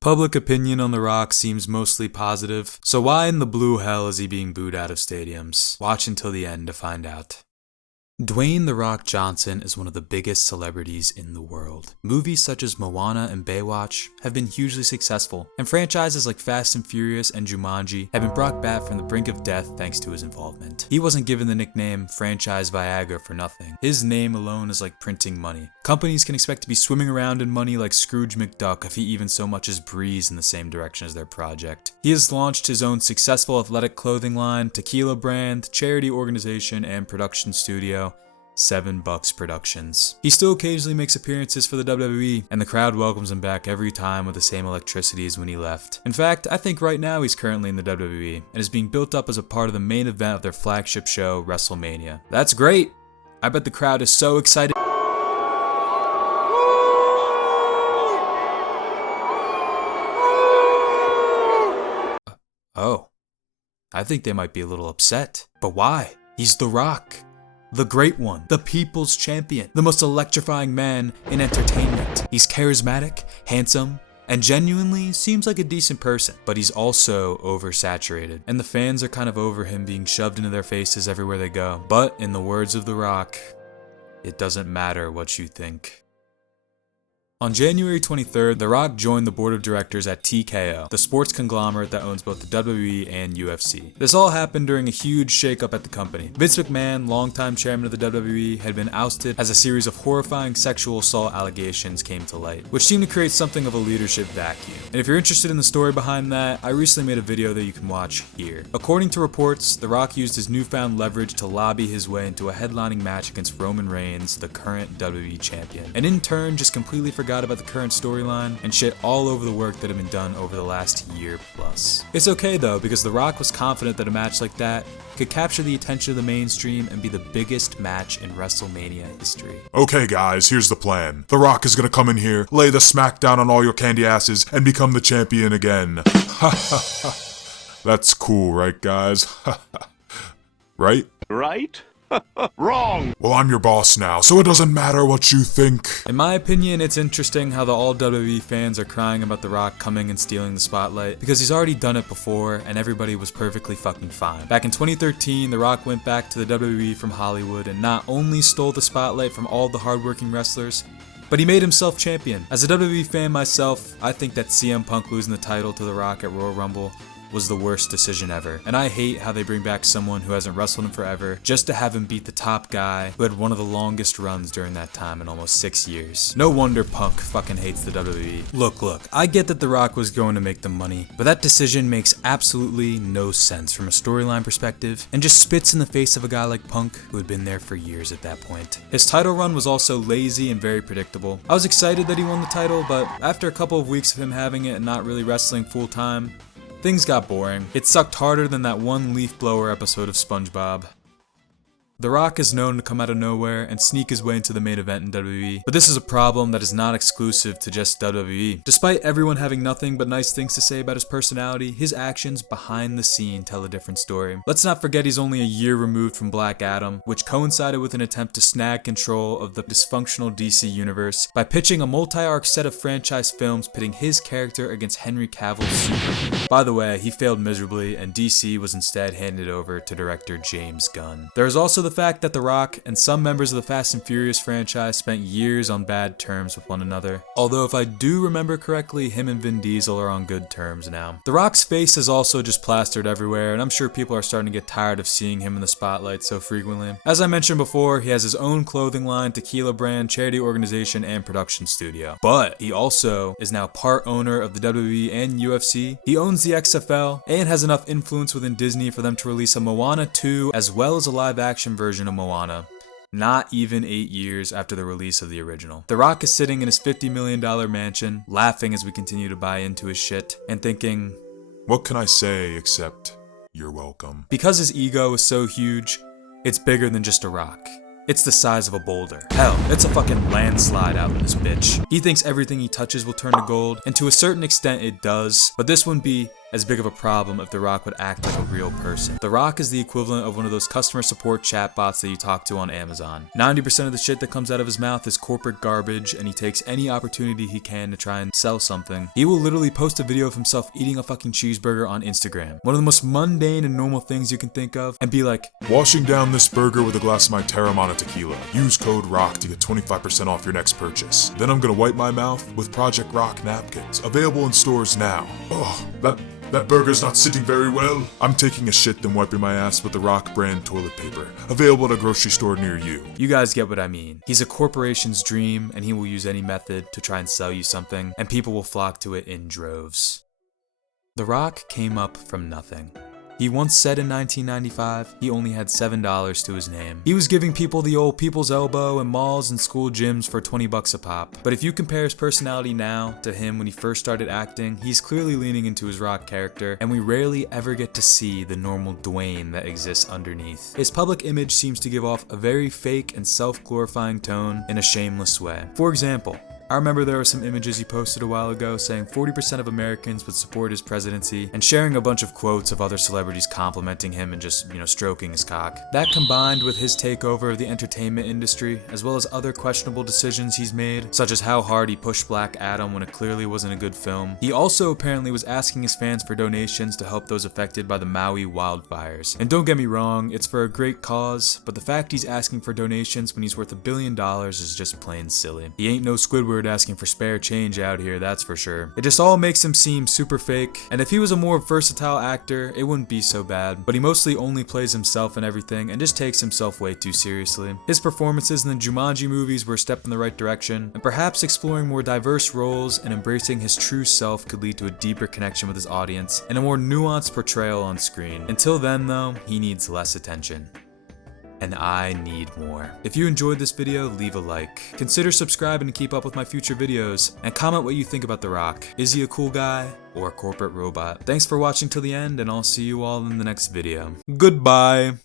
Public opinion on The Rock seems mostly positive, so why in the blue hell is he being booed out of stadiums? Watch until the end to find out. Dwayne "The Rock" Johnson is one of the biggest celebrities in the world. Movies such as Moana and Baywatch have been hugely successful, and franchises like Fast and Furious and Jumanji have been brought back from the brink of death thanks to his involvement. He wasn't given the nickname Franchise Viagra for nothing. His name alone is like printing money. Companies can expect to be swimming around in money like Scrooge McDuck if he even so much as breathes in the same direction as their project. He has launched his own successful athletic clothing line, tequila brand, charity organization, and production studio, $7 Productions. He still occasionally makes appearances for the WWE, and the crowd welcomes him back every time with the same electricity as when he left. In fact, I think right now he's currently in the WWE, and is being built up as a part of the main event of their flagship show, WrestleMania. That's great! I bet the crowd is so excited. Oh, I think they might be a little upset. But why? He's The Rock. The Great One, the People's Champion, the most electrifying man in entertainment. He's charismatic, handsome, and genuinely seems like a decent person, but he's also oversaturated, and the fans are kind of over him being shoved into their faces everywhere they go. But in the words of The Rock, it doesn't matter what you think. On January 23rd, The Rock joined the board of directors at TKO, the sports conglomerate that owns both the WWE and UFC. This all happened during a huge shakeup at the company. Vince McMahon, longtime chairman of the WWE, had been ousted as a series of horrifying sexual assault allegations came to light, which seemed to create something of a leadership vacuum. And if you're interested in the story behind that, I recently made a video that you can watch here. According to reports, The Rock used his newfound leverage to lobby his way into a headlining match against Roman Reigns, the current WWE champion, and in turn just completely forgot about the current storyline and shit all over the work that had been done over the last year plus. It's okay though, because The Rock was confident that a match like that could capture the attention of the mainstream and be the biggest match in WrestleMania history. Okay guys, here's the plan. The Rock is gonna come in here, lay the smack down on all your candy asses, and become the champion again. Ha ha ha. That's cool, right guys? Right? Right? Wrong! Well, I'm your boss now, so it doesn't matter what you think. In my opinion, it's interesting how the all WWE fans are crying about The Rock coming and stealing the spotlight, because he's already done it before and everybody was perfectly fucking fine. Back in 2013, The Rock went back to the WWE from Hollywood and not only stole the spotlight from all the hardworking wrestlers, but he made himself champion. As a WWE fan myself, I think that CM Punk losing the title to The Rock at Royal Rumble was the worst decision ever. And I hate how they bring back someone who hasn't wrestled in forever just to have him beat the top guy who had one of the longest runs during that time in almost 6 years. No wonder Punk fucking hates the WWE. Look, I get that The Rock was going to make the money, but that decision makes absolutely no sense from a storyline perspective and just spits in the face of a guy like Punk who had been there for years at that point. His title run was also lazy and very predictable. I was excited that he won the title, but after a couple of weeks of him having it and not really wrestling full time, things got boring. It sucked harder than that one leaf blower episode of SpongeBob. The Rock is known to come out of nowhere and sneak his way into the main event in WWE, but this is a problem that is not exclusive to just WWE. Despite everyone having nothing but nice things to say about his personality, his actions behind the scene tell a different story. Let's not forget he's only a year removed from Black Adam, which coincided with an attempt to snag control of the dysfunctional DC universe by pitching a multi-arc set of franchise films pitting his character against Henry Cavill's Superman. By the way, he failed miserably and DC was instead handed over to director James Gunn. There is also the fact that The Rock and some members of the Fast and Furious franchise spent years on bad terms with one another. Although if I do remember correctly, him and Vin Diesel are on good terms now. The Rock's face is also just plastered everywhere, and I'm sure people are starting to get tired of seeing him in the spotlight so frequently. As I mentioned before, he has his own clothing line, tequila brand, charity organization, and production studio. But he also is now part owner of the WWE and UFC. He owns the XFL and has enough influence within Disney for them to release a Moana 2 as well as a live-action version of Moana, not even 8 years after the release of the original. The Rock is sitting in his $50 million mansion, laughing as we continue to buy into his shit, and thinking, What can I say except, you're welcome? Because his ego is so huge, it's bigger than just a rock. It's the size of a boulder. Hell, it's a fucking landslide out in this bitch. He thinks everything he touches will turn to gold, and to a certain extent it does, but this wouldn't be as big of a problem if The Rock would act like a real person. The Rock is the equivalent of one of those customer support chatbots that you talk to on Amazon. 90% of the shit that comes out of his mouth is corporate garbage, and he takes any opportunity he can to try and sell something. He will literally post a video of himself eating a fucking cheeseburger on Instagram, one of the most mundane and normal things you can think of, and be like, washing down this burger with a glass of my Terramana tequila. Use code ROCK to get 25% off your next purchase. Then I'm gonna wipe my mouth with Project Rock napkins, available in stores now. Oh, that burger's not sitting very well. I'm taking a shit then wiping my ass with the Rock brand toilet paper, available at a grocery store near you. You guys get what I mean. He's a corporation's dream, and he will use any method to try and sell you something, and people will flock to it in droves. The Rock came up from nothing. He once said in 1995 he only had $7 to his name. He was giving people the old people's elbow in malls and school gyms for 20 bucks a pop. But if you compare his personality now to him when he first started acting, he's clearly leaning into his Rock character, and we rarely ever get to see the normal Dwayne that exists underneath. His public image seems to give off a very fake and self-glorifying tone in a shameless way. For example, I remember there were some images he posted a while ago saying 40% of Americans would support his presidency, and sharing a bunch of quotes of other celebrities complimenting him and just, stroking his cock. That combined with his takeover of the entertainment industry, as well as other questionable decisions he's made, such as how hard he pushed Black Adam when it clearly wasn't a good film. He also apparently was asking his fans for donations to help those affected by the Maui wildfires. And don't get me wrong, it's for a great cause, but the fact he's asking for donations when he's worth $1 billion is just plain silly. He ain't no Squidward asking for spare change out here, that's for sure. It just all makes him seem super fake, and if he was a more versatile actor, it wouldn't be so bad, but he mostly only plays himself and everything and just takes himself way too seriously. His performances in the Jumanji movies were a step in the right direction, and perhaps exploring more diverse roles and embracing his true self could lead to a deeper connection with his audience and a more nuanced portrayal on screen. Until then though, he needs less attention. And I need more. If you enjoyed this video, leave a like. Consider subscribing to keep up with my future videos, and comment what you think about The Rock. Is he a cool guy or a corporate robot? Thanks for watching till the end, and I'll see you all in the next video. Goodbye!